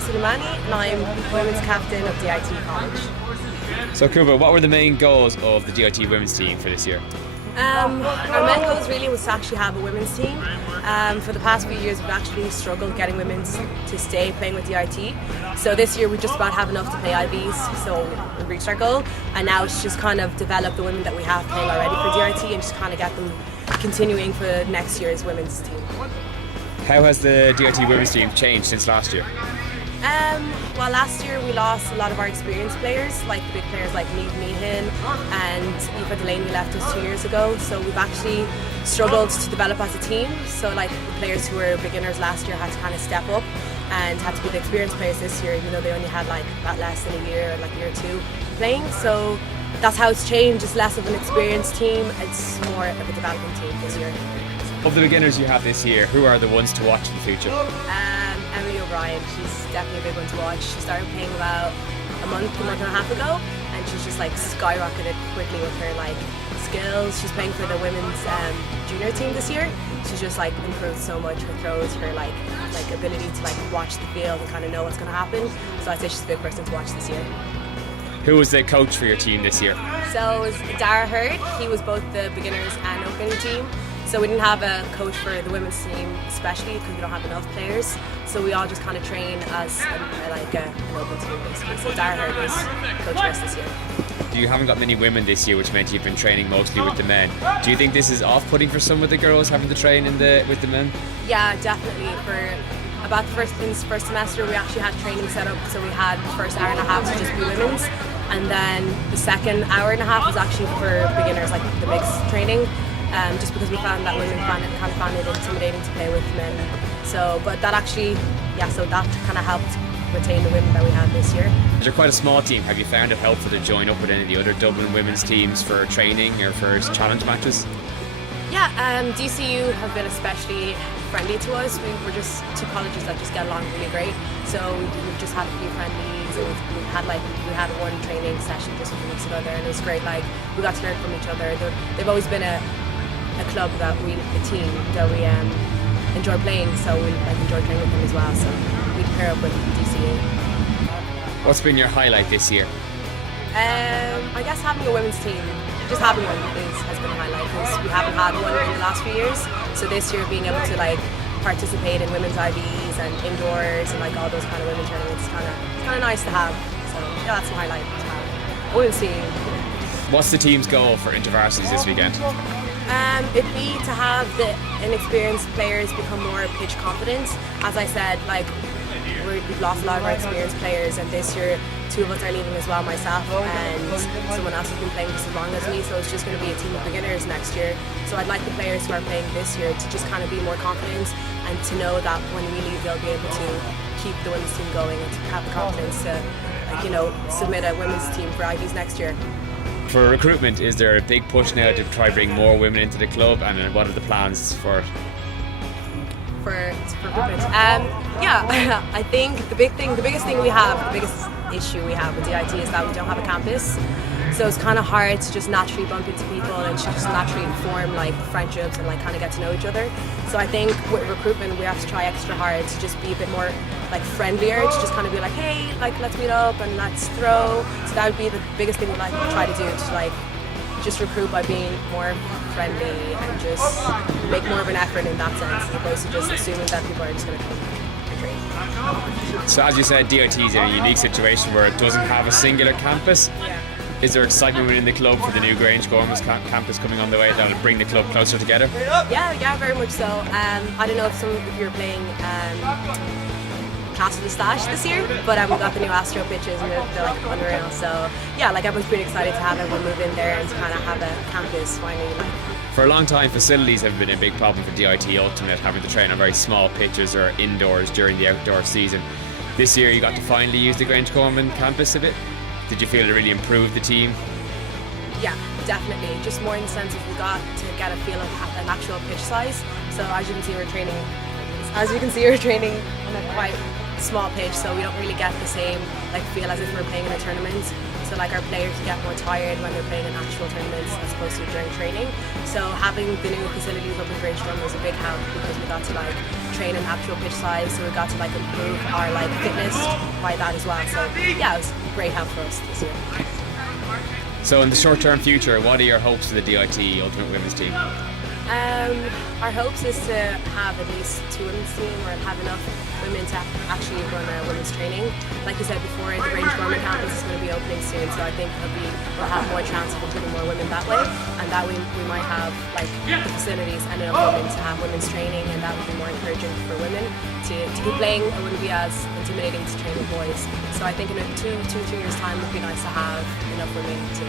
Suleimani and I'm women's captain of DIT College. So Kuba, what were the main goals of the DIT women's team for this year? Our main goals really was to actually have a women's team. For the past few years we've actually struggled getting women to stay playing with DIT. So this year we just about have enough to play IBs, so we reached our goal, and now it's just kind of develop the women that we have playing already for DIT and just kind of get them continuing for next year's women's team. How has the DIT women's team changed since last year? Well, last year we lost a lot of our experienced players, like the big players like Niamh Meehan and Aoife Delaney left us 2 years ago. So we've actually struggled to develop as a team. So like the players who were beginners last year had to kind of step up and had to be the experienced players this year, even though they only had like about less than a year, like a year or two playing. So that's how it's changed. It's less of an experienced team, it's more of a developing team this year. Of the beginners you have this year, who are the ones to watch in the future? Emily O'Brien, she's definitely a big one to watch. She started playing about a month and a half ago, and she's just like skyrocketed quickly with her like skills. She's playing for the women's junior team this year. She's just like improved so much. Her throws, her like ability to like watch the field and kind of know what's going to happen. So I'd say she's a big person to watch this year. Who was the coach for your team this year? So it was Dara Hurd. He was both the beginners and opening team. So we didn't have a coach for the women's team, especially because we don't have enough players. So we all just kind of train as an open team basically. So Dara Hurd was coach for us this year. You haven't got many women this year, which meant you've been training mostly with the men. Do you think this is off-putting for some of the girls having to train with the men? Yeah, definitely. For about the first semester, we actually had training set up. So we had the first hour and a half to just be women's, and then the second hour and a half was actually for beginners, like the mixed training. Just because we found that women kind of found it intimidating to play with men. So, but that actually, so that kind of helped retain the women that we had this year. You're quite a small team. Have you found it helpful to join up with any of the other Dublin women's teams for training or for challenge matches? Yeah, DCU have been especially friendly to us. We're just two colleges that just get along really great. So we've just had a few friendlies, and we had one training session just a few weeks ago there, and it was great. Like we got to learn from each other. They've always been a club that a team that we enjoy playing, so we enjoy training with them as well. So we pair up with DCA. What's been your highlight this year? I guess having a women's team, just having one has been a highlight because we haven't had one in the last few years. So this year being able to like participate in women's IBs and indoors and like all those kind of women's tournaments is kind of nice to have. So yeah, that's my highlight to have. Women's team. What's the team's goal for intervarsities this weekend? It'd be to have the inexperienced players become more pitch confident. As I said, like we've lost a lot of our experienced players, and this year 2 of us are leaving as well, myself and someone else who's been playing just as long as me, so it's just going to be a team of beginners next year. So I'd like the players who are playing this year to just kind of be more confident and to know that when we leave they'll be able to keep the women's team going and to have the confidence to submit a women's team for IBs next year. For recruitment, is there a big push now to try bring more women into the club, and what are the plans for it? For recruitment? I think the biggest issue we have with DIT is that we don't have a campus. So it's kind of hard to just naturally bump into people and just naturally form like friendships and like kind of get to know each other. So I think with recruitment we have to try extra hard to just be a bit more like friendlier, to just kind of be like, hey, like let's meet up and let's throw. So that would be the biggest thing we'd like to try to do, to like just recruit by being more friendly and just make more of an effort in that sense, as opposed to just assuming that people are just going to come and train. So as you said, DIT is in a unique situation where it doesn't have a singular campus. Yeah. Is there excitement within the club for the new Grange Gormans campus coming on the way that'll bring the club closer together? Yeah, very much so. I don't know if you're playing Castle the Stash this year, but we got the new Astro pitches and they're like unreal. So yeah, like everyone's pretty excited to have everyone move in there and to kind of have a campus finally. For a long time, facilities have been a big problem for DIT Ultimate, having to train on very small pitches or indoors during the outdoor season. This year you got to finally use the Grange Gorman campus a bit. Did you feel it really improved the team? Yeah, definitely. Just more in the sense of we got to get a feel of an actual pitch size. So as you can see, we're training on a quite small pitch, so we don't really get the same like feel as if we're playing in a tournament. So like our players get more tired when they're playing in actual tournaments as opposed to during training. So having the new facilities up in Grange Gorman was a big help because we got to like train in actual pitch size, so we got to like improve our like fitness by that as well. So yeah, it was a great help for us this year. So in the short-term future, what are your hopes for the DIT Ultimate Women's team? Our hopes is to have at least 2 women's team, or have enough women to actually run a women's training. Like you said before, the Grange Gorman campus is going to be opening soon, so I think we'll have more chance of including more women that way, and that way we might have like the facilities and enough women to have women's training, and that would be more encouraging for women to keep playing. It wouldn't be as intimidating to train with boys. So I think in 2 years time it would be nice to have enough women to